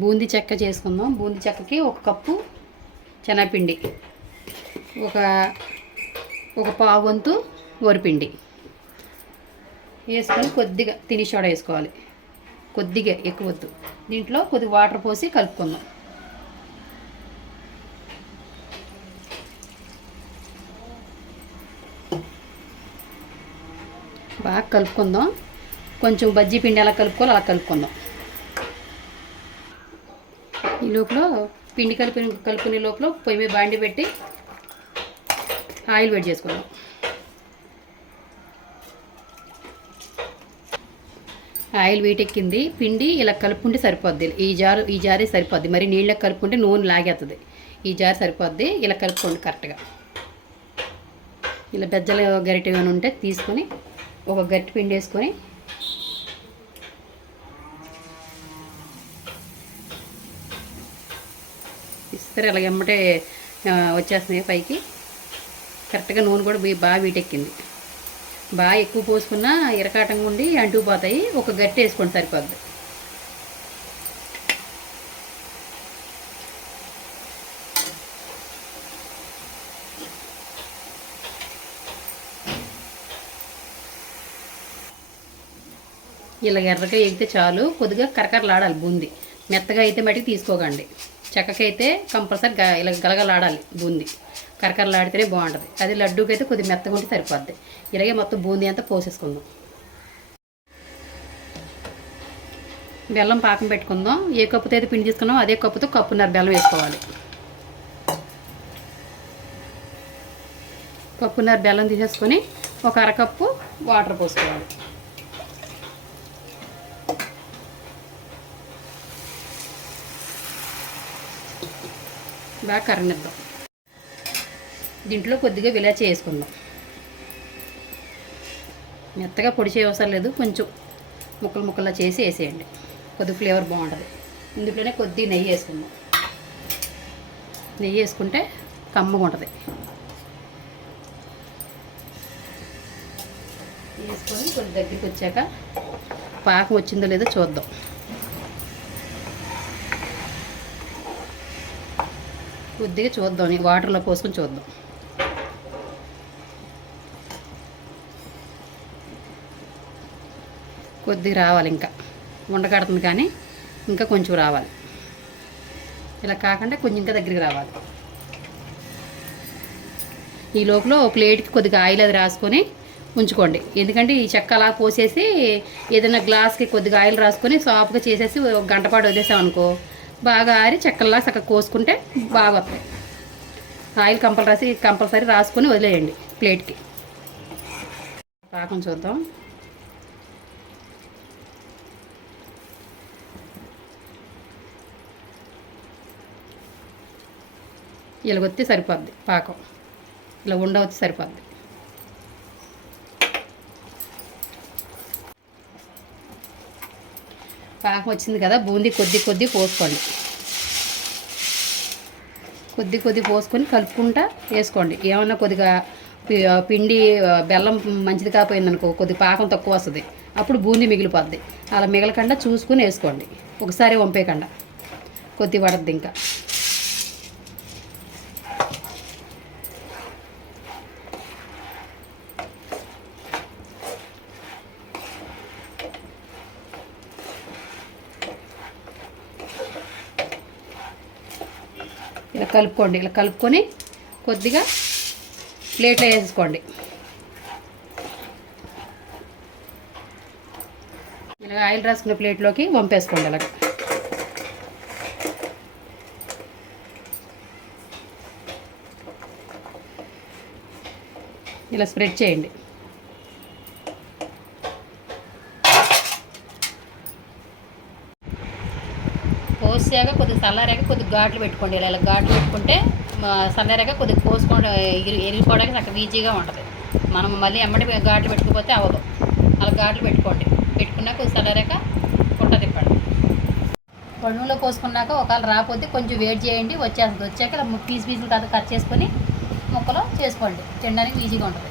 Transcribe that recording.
బూందీ చెక్క చేసుకుందాం. బూందీ చెక్కకి 1 కప్పు శనగపిండి, ఒక పావు వంతు వరిపిండి వేసుకొని కొద్దిగా తిని సోడా వేసుకోవాలి. కొద్దిగా, ఎక్కువ వద్దు. దీంట్లో కొద్దిగా వాటర్ పోసి కలుపుకుందాం. బాగా కలుపుకుందాం. కొంచెం బజ్జీ పిండి ఎలా కలుపుకోవాలో అలా కలుపుకుందాం. ఈ లోపల పిండి కలుపుకునే లోపల పొయ్యి మీద బాండి పెట్టి ఆయిల్ వేడి చేసుకుందాం. ఆయిల్ వీటెక్కింది. పిండి ఇలా కలుపుకుంటే సరిపోద్ది. ఈ జారే సరిపోద్ది. మరి నీళ్ళకి కలుపుకుంటే నూనె లాగేస్తుంది. ఈ జారు సరిపోద్ది. ఇలా కలుపుకోండి కరెక్ట్గా. ఇలా బెజ్జల గరిటె ఏమైనా ఉంటే తీసుకొని ఒక గట్టి పిండి వేసుకొని ఇస్తారు. ఇలా ఎమ్మటే వచ్చేస్తున్నాయి పైకి. కరెక్ట్గా నూనె కూడా బాగా వీటెక్కింది. బాగా ఎక్కువ పోసుకున్నా ఇరకాటంగా ఉండి అంటుకుపోతాయి. ఒక గట్టి వేసుకోండి సరిపోద్ది. ఇలా ఎర్రగా ఎగితే చాలు. కొద్దిగా కరకరలాడాలి బూందీ. మెత్తగా అయితే మటుకు తీసుకోకండి. చెక్కకైతే కంపల్సరీ ఇలా గలగలాడాలి బూందీ. కరకరలాడితేనే బాగుంటుంది. అది లడ్డూకి అయితే కొద్దిగా మెత్తగా ఉంటే సరిపోద్ది. ఇలాగే మొత్తం బూందీ అంతా పోసేసుకుందాం. బెల్లం పాకం పెట్టుకుందాం. ఏ కప్పుతో అయితే పిండి తీసుకున్నామో అదే కప్పుతో కప్పున్నర బెల్లం వేసుకోవాలి. కప్పున్నర బెల్లం తీసేసుకొని ఒక అరకప్పు వాటర్ పోసుకోవాలి. బాగా కరనిద్దాం. దీంట్లో కొద్దిగా విలాచి వేసుకుందాం. మెత్తగా పొడి చేయవసరం లేదు. కొంచెం ముక్కలు చేసి వేసేయండి. కొద్దిగా ఫ్లేవర్ బాగుంటుంది. ఇందులోనే కొద్దిగా నెయ్యి వేసుకుందాం. నెయ్యి వేసుకుంటే కమ్మగా ఉంటుంది. వేసుకొని కొద్ది దగ్గరికి వచ్చాక పాకం వచ్చిందో లేదో చూద్దాం. కొద్దిగా చూద్దాం. వాటర్లో పోసుకొని చూద్దాం. కొద్దిగా రావాలి. ఇంకా ఉండకడుతుంది కానీ ఇంకా కొంచెం రావాలి. ఇలా కాకుండా కొంచెం ఇంకా దగ్గరికి రావాలి. ఈ లోపల ఒక ప్లేట్కి కొద్దిగా ఆయిల్ అది రాసుకొని ఉంచుకోండి. ఎందుకంటే ఈ చెక్క అలా పోసేసి ఏదైనా గ్లాస్కి కొద్దిగా ఆయిల్ రాసుకొని సాఫ్ట్గా చేసేసి ఒక గంట పాటు వదిలేసామనుకో బాగా ఆరి చెక్కల్లా చక్కగా కోసుకుంటే బాగా వస్తాయి. ఆయిల్ కంపల్సరీ రాసుకొని వదిలేయండి ప్లేట్కి. పాకం చూద్దాం. ఇలాగొత్తి సరిపోద్ది పాకం. ఇలా ఉండవచ్చి సరిపోద్ది. పాకం వచ్చింది కదా. బూందీ కొద్ది పోసుకోండి. కొద్ది పోసుకొని కలుపుకుంటా వేసుకోండి. ఏమన్నా కొద్దిగా పిండి బెల్లం మంచిది కాకపోయిందనుకో కొద్దిగా పాకం తక్కువ వస్తుంది. అప్పుడు బూందీ మిగిలిపోద్ది. అలా మిగలకుండా చూసుకొని వేసుకోండి. ఒకసారి వంపేయకుండా కొద్ది పడద్ది. ఇంకా ఇలా కలుపుకోండి. ఇలా కలుపుకొని కొద్దిగా ప్లేట్లో వేసుకోండి. ఇలా ఆయిల్ రాసుకున్న ప్లేట్లోకి వంపేసుకోండి. అలాగ ఇలా స్ప్రెడ్ చేయండి. పోసాక కొద్దిగా చల్లారాక కొద్దిగా ఘాట్లు పెట్టుకోండి. ఇలా ఘాట్లు పెట్టుకుంటే చల్లారాక కొద్దిగా పోసుకోండి. ఎరిగిపోవడానికి నాకు ఈజీగా ఉంటుంది. మనం మళ్ళీ ఎమ్మటి ఘాట్లు పెట్టుకుపోతే అవ్వదు. అలా ఘాట్లు పెట్టుకోండి. పెట్టుకున్నాక కొద్దిగా చల్లారాక పుట్ట తిప్పండి. నూనెలో పోసుకున్నాక ఒకవేళ రాకపోతే కొంచెం వేడి చేయండి. వచ్చాక ఇలా పీసులు కట్ చేసుకొని ముక్కలు చేసుకోండి. తినడానికి ఈజీగా ఉంటుంది.